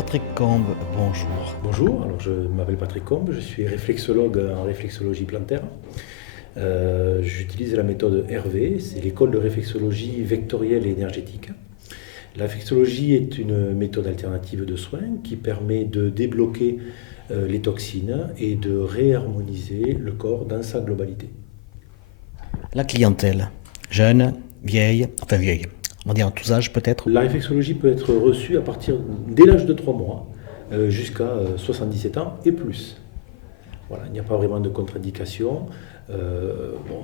Patrick Combe, bonjour. Bonjour, alors je m'appelle Patrick Combe, je suis réflexologue en réflexologie plantaire. J'utilise la méthode RV, c'est l'école de réflexologie vectorielle et énergétique. La réflexologie est une méthode alternative de soins qui permet de débloquer les toxines et de réharmoniser le corps dans sa globalité. La clientèle, jeune, vieille, on va dire en tous âges peut-être. La réflexologie peut être reçue à partir dès l'âge de 3 mois jusqu'à 77 ans et plus. Voilà, il n'y a pas vraiment de contre-indication,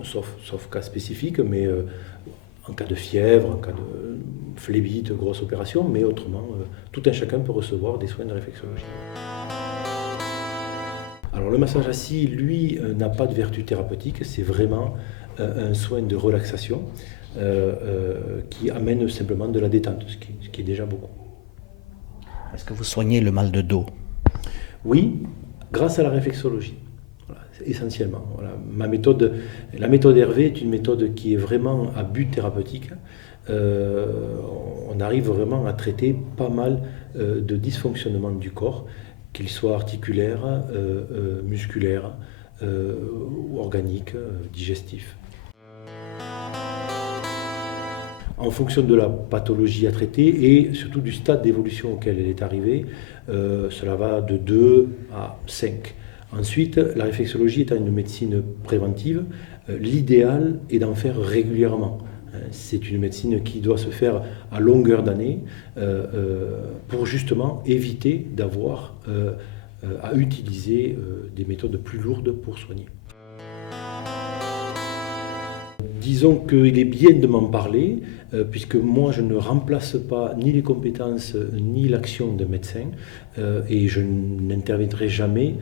sauf cas spécifiques, mais en cas de fièvre, en cas de phlébite, grosse opération, mais autrement, tout un chacun peut recevoir des soins de réflexologie. Alors le massage assis, lui, n'a pas de vertu thérapeutique, c'est vraiment un soin de relaxation qui amène simplement de la détente, ce qui est déjà beaucoup. Est-ce que vous soignez le mal de dos? Oui, grâce à la réflexologie, voilà, essentiellement. Voilà. La méthode Hervé est une méthode qui est vraiment à but thérapeutique. On arrive vraiment à traiter pas mal de dysfonctionnements du corps, qu'ils soient articulaires, musculaires, ou organiques, digestifs. En fonction de la pathologie à traiter et surtout du stade d'évolution auquel elle est arrivée, cela va de 2 à 5. Ensuite, la réflexologie étant une médecine préventive, l'idéal est d'en faire régulièrement. C'est une médecine qui doit se faire à longueur d'année pour justement éviter d'avoir à utiliser des méthodes plus lourdes pour soigner. Disons qu'il est bien de m'en parler, puisque moi je ne remplace pas ni les compétences ni l'action d'un médecin, et je n'interviendrai jamais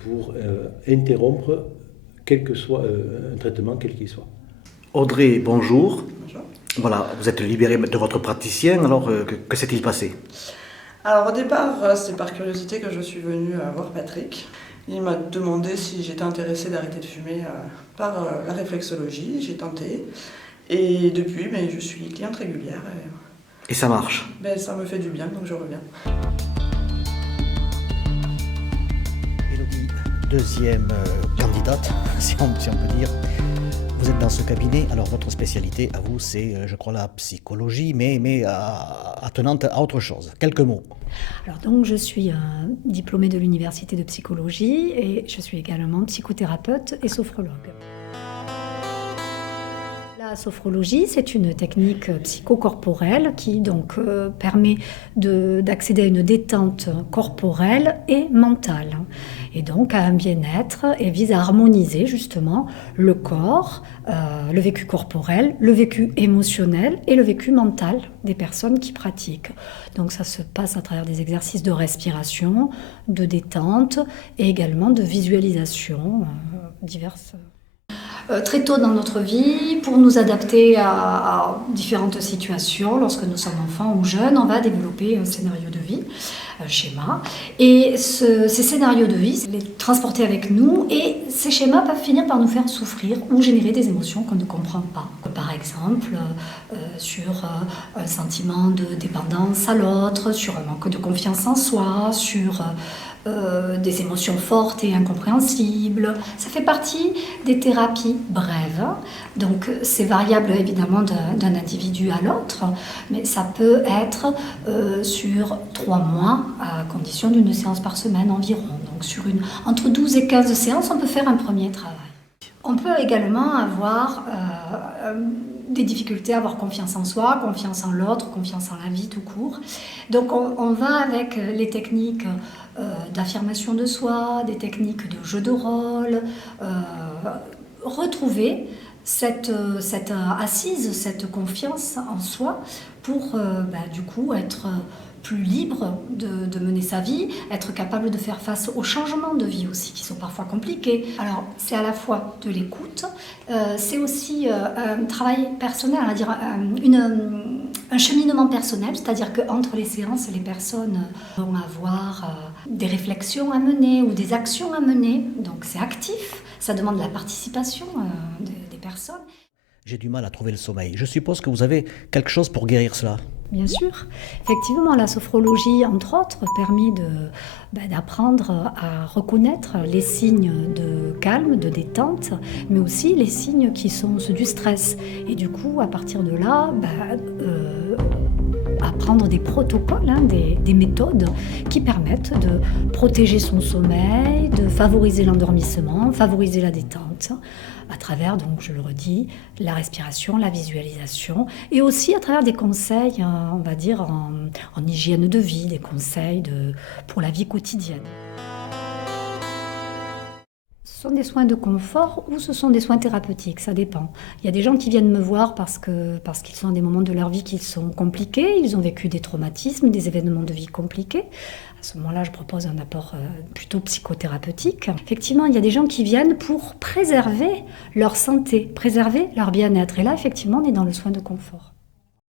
pour interrompre quel que soit un traitement, quel qu'il soit. Audrey, bonjour. Bonjour. Voilà, vous êtes libérée de votre praticien, alors que s'est-il passé? Alors au départ, c'est par curiosité que je suis venue voir Patrick. Il m'a demandé si j'étais intéressée d'arrêter de fumer par la réflexologie. J'ai tenté. Et depuis, je suis cliente régulière. Et ça marche? Ça me fait du bien, donc je reviens. Élodie, deuxième candidate, si on peut dire. Vous êtes dans ce cabinet, alors votre spécialité à vous c'est, je crois, la psychologie, mais attenante à autre chose. Quelques mots. Alors donc je suis diplômée de l'université de psychologie et je suis également psychothérapeute et sophrologue. La sophrologie, c'est une technique psychocorporelle qui donc permet d'accéder à une détente corporelle et mentale, et donc à un bien-être, et vise à harmoniser justement le corps, le vécu corporel, le vécu émotionnel et le vécu mental des personnes qui pratiquent. Donc ça se passe à travers des exercices de respiration, de détente et également de visualisation diverses. Très tôt dans notre vie, pour nous adapter à différentes situations, lorsque nous sommes enfants ou jeunes, on va développer un scénario de vie, un schéma. Et ces scénarios de vie, les transporter avec nous, et ces schémas peuvent finir par nous faire souffrir ou générer des émotions qu'on ne comprend pas. Par exemple, sur un sentiment de dépendance à l'autre, sur un manque de confiance en soi, sur des émotions fortes et incompréhensibles. Ça fait partie des thérapies brèves, donc c'est variable évidemment d'un individu à l'autre, mais ça peut être sur 3 mois à condition d'une séance par semaine environ. Donc entre 12 et 15 séances, on peut faire un premier travail. On peut également avoir des difficultés à avoir confiance en soi, confiance en l'autre, confiance en la vie tout court. Donc on va avec les techniques d'affirmation de soi, des techniques de jeu de rôle, retrouver cette assise, cette confiance en soi pour du coup être plus libre de mener sa vie, être capable de faire face aux changements de vie aussi qui sont parfois compliqués. Alors c'est à la fois de l'écoute, c'est aussi un travail personnel, on va dire un cheminement personnel, c'est-à-dire qu'entre les séances, les personnes vont avoir des réflexions à mener ou des actions à mener, donc c'est actif, ça demande la participation des personnes. J'ai du mal à trouver le sommeil. Je suppose que vous avez quelque chose pour guérir cela. bien sûr. Effectivement, la sophrologie, entre autres, permet d'apprendre à reconnaître les signes de calme, de détente, mais aussi les signes qui sont ceux du stress. Et du coup, à partir de là, apprendre des protocoles, des méthodes qui permettent de protéger son sommeil, de favoriser l'endormissement, favoriser la détente, à travers, donc je le redis, la respiration, la visualisation, et aussi à travers des conseils, on va dire, en hygiène de vie, des conseils pour la vie quotidienne. Ce sont des soins de confort ou ce sont des soins thérapeutiques, ça dépend. Il y a des gens qui viennent me voir parce qu'ils sont à des moments de leur vie qui sont compliqués, ils ont vécu des traumatismes, des événements de vie compliqués. À ce moment-là, je propose un apport plutôt psychothérapeutique. Effectivement, il y a des gens qui viennent pour préserver leur santé, préserver leur bien-être. Et là, effectivement, on est dans le soin de confort.